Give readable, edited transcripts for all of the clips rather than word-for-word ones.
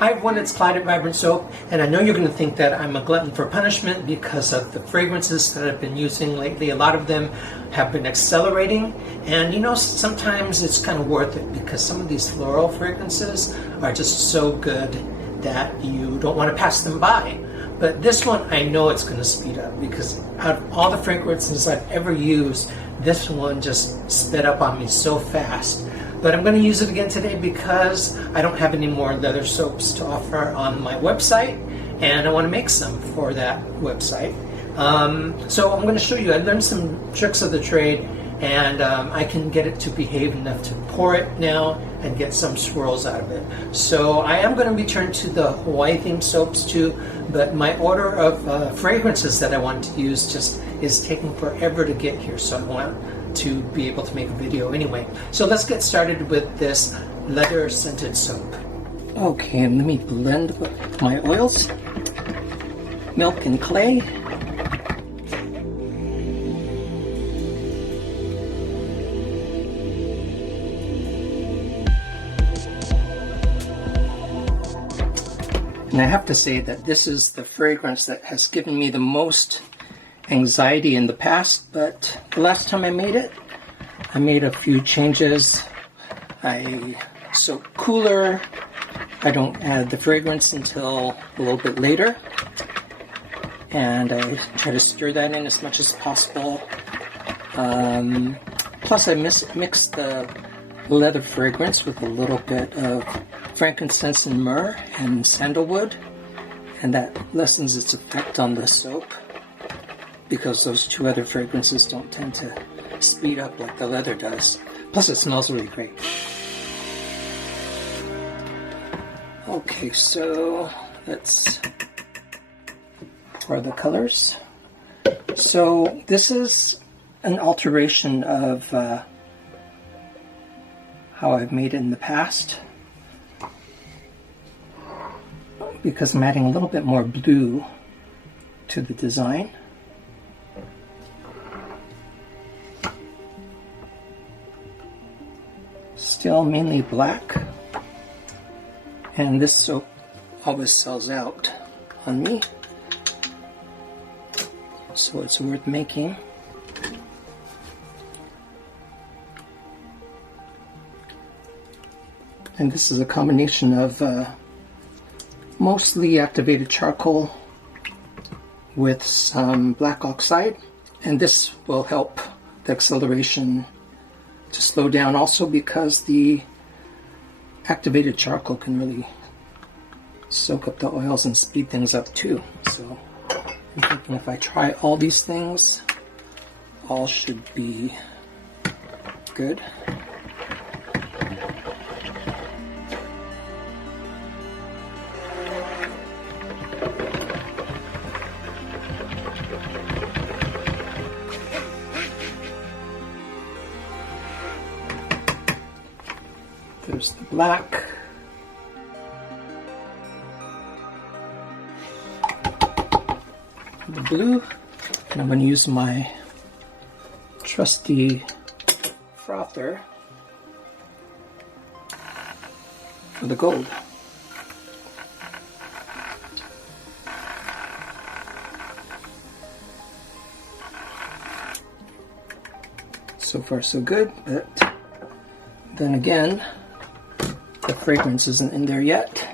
Hi everyone, it's Clyde at Vibrant Soap, and I know you're going to think that I'm a glutton for punishment because of the fragrances that I've been using lately. A lot of them have been accelerating, and you know, sometimes it's kind of worth it because some of these floral fragrances are just so good that you don't want to pass them by. But this one, I know it's going to speed up because out of all the fragrances I've ever used, this one just sped up on me so fast. But I'm going to use it again today because I don't have any more leather soaps to offer on my website, and I want to make some for that website. So I'm going to show you. I learned some tricks of the trade, and I can get it to behave enough to pour it now and get some swirls out of it. So I am going to return to the Hawaii themed soaps too, but my order of fragrances that I want to use just is taking forever to get here, so I want to be able to make a video anyway. So let's get started with this leather scented soap. Okay, and let me blend my oils, milk and clay. And I have to say that this is the fragrance that has given me the most anxiety in the past, but the last time I made it, I made a few changes. I soak cooler. I don't add the fragrance until a little bit later. And I try to stir that in as much as possible. Plus I mix the leather fragrance with a little bit of frankincense and myrrh and sandalwood, and that lessens its effect on the soap, because those two other fragrances don't tend to speed up like the leather does. Plus it smells really great. Okay, so let's pour the colors. So this is an alteration of how I've made it in the past, because I'm adding a little bit more blue to the design. Still mainly black, and this soap always sells out on me, so it's worth making. And this is a combination of mostly activated charcoal with some black oxide, and this will help the acceleration to slow down, also because the activated charcoal can really soak up the oils and speed things up too. So I'm thinking if I try all these things, all should be good. There's the black. The blue. And I'm going to use my trusty frother for the gold. So far so good, but then again, the fragrance isn't in there yet.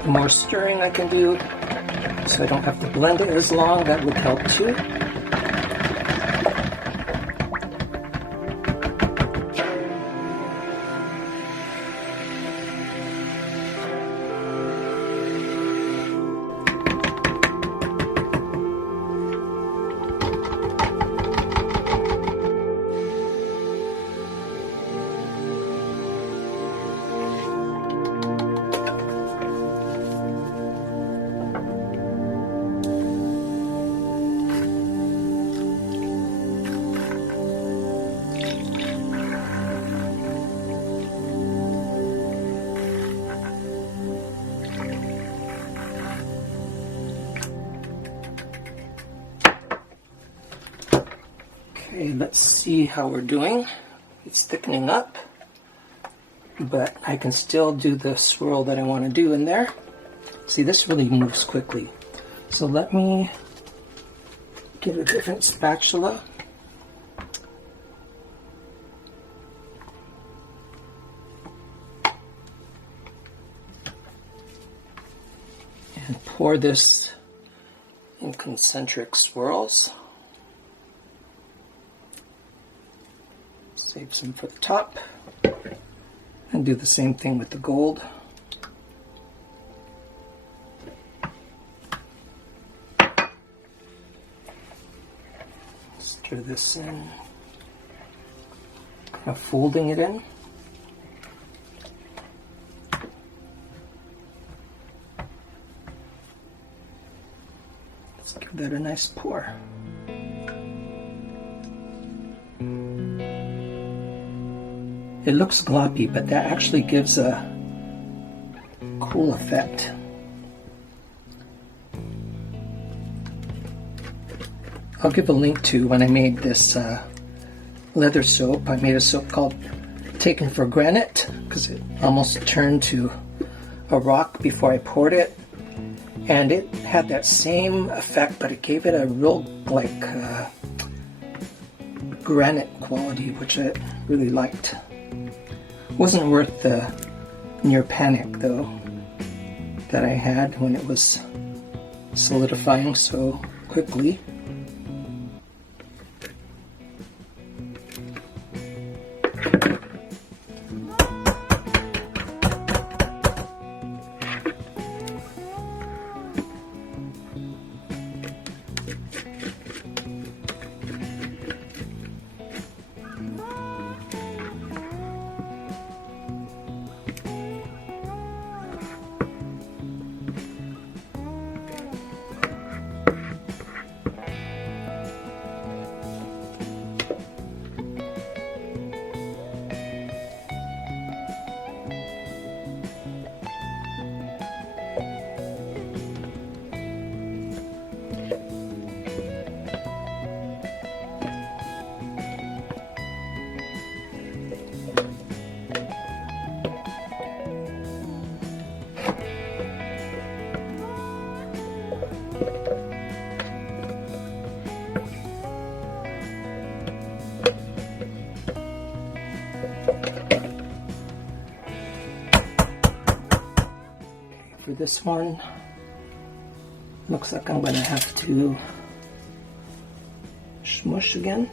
The more stirring I can do so I don't have to blend it as long, that would help too. Okay, let's see how we're doing. It's thickening up, but I can still do the swirl that I want to do in there. See, this really moves quickly. So let me get a different spatula. And pour this in concentric swirls. Save some for the top. And do the same thing with the gold. Stir this in. Kind of folding it in. Let's give that a nice pour. It looks gloppy, but that actually gives a cool effect. I'll give a link to when I made this leather soap. I made a soap called Taken for Granite because it almost turned to a rock before I poured it. And it had that same effect, but it gave it a real like granite quality, which I really liked. Wasn't worth the near panic though that I had when it was solidifying so quickly. For this one, looks like I'm going to have to smush again.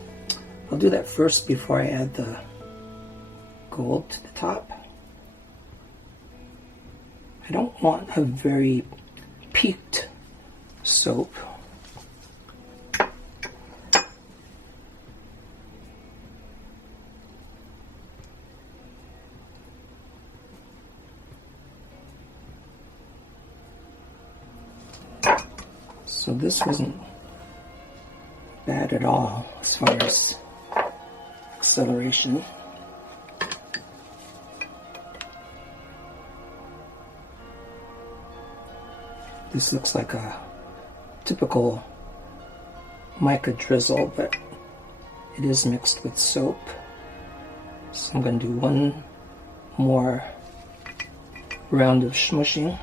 I'll do that first before I add the gold to the top. I don't want a very peaked soap. So this wasn't bad at all as far as acceleration. This looks like a typical mica drizzle, but it is mixed with soap. So I'm going to do one more round of smushing.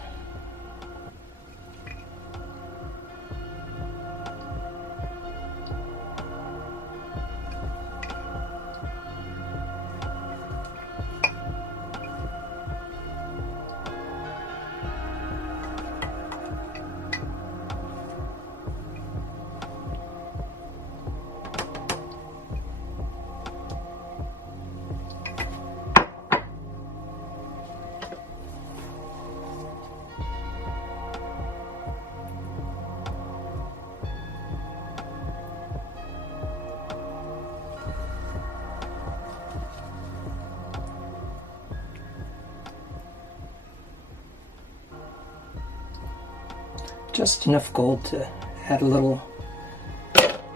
Just enough gold to add a little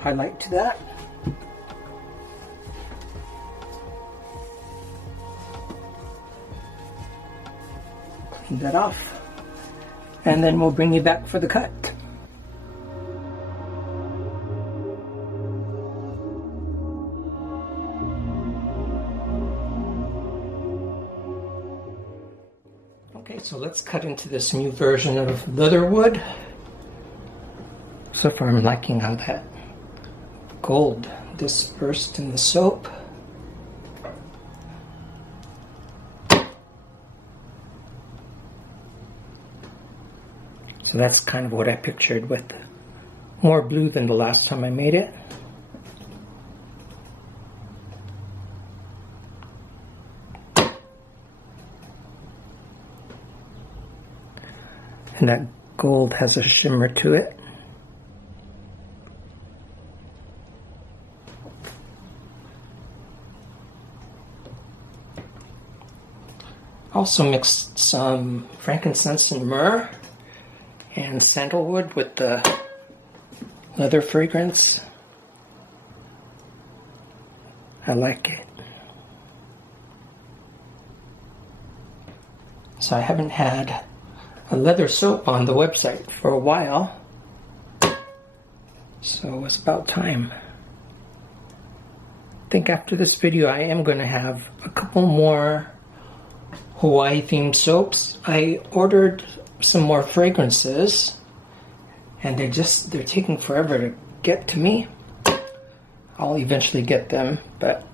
highlight to that. Clean that off. And then we'll bring you back for the cut. Okay, so let's cut into this new version of Leatherwood. So far I'm liking how that gold dispersed in the soap. So that's kind of what I pictured, with more blue than the last time I made it. And that gold has a shimmer to it. Also mixed some frankincense and myrrh and sandalwood with the leather fragrance. I like it. So I haven't had a leather soap on the website for a while, so it's about time. I think after this video I am going to have a couple more Hawaii themed soaps. I ordered some more fragrances and they're taking forever to get to me. I'll eventually get them, but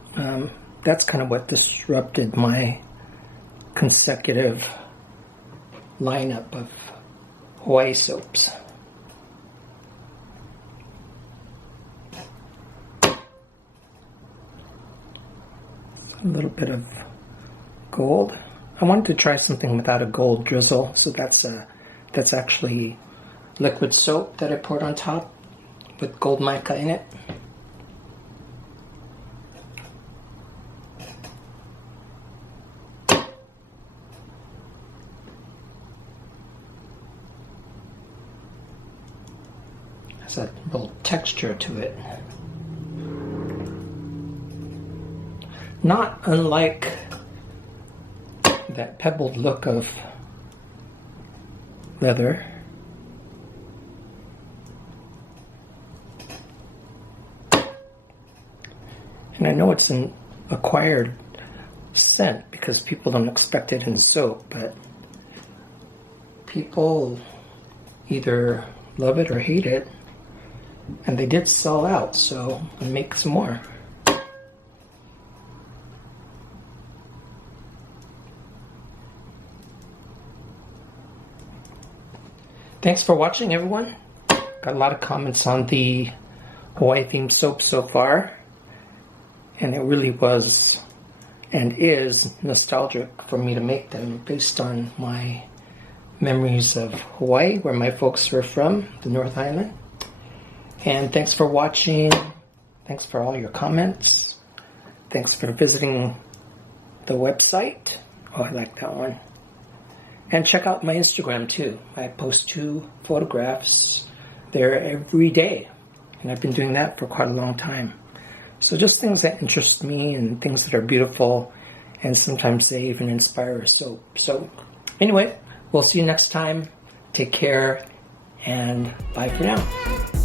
that's kind of what disrupted my consecutive lineup of Hawaii soaps. A little bit of gold. I wanted to try something without a gold drizzle, so that's actually liquid soap that I poured on top with gold mica in it. Has that little texture to it. Not unlike that pebbled look of leather. And I know it's an acquired scent because people don't expect it in soap, but people either love it or hate it, and they did sell out, so I'll make some more. Thanks for watching, everyone. Got a lot of comments on the Hawaii themed soap so far, and it really was and is nostalgic for me to make them based on my memories of Hawaii, where my folks were from, the North Island. And thanks for watching. Thanks for all your comments. Thanks for visiting the website. Oh, I like that one. And check out my Instagram too. I post 2 photographs there every day. And I've been doing that for quite a long time. So just things that interest me and things that are beautiful, and sometimes they even inspire a soap. So anyway, we'll see you next time. Take care and bye for now.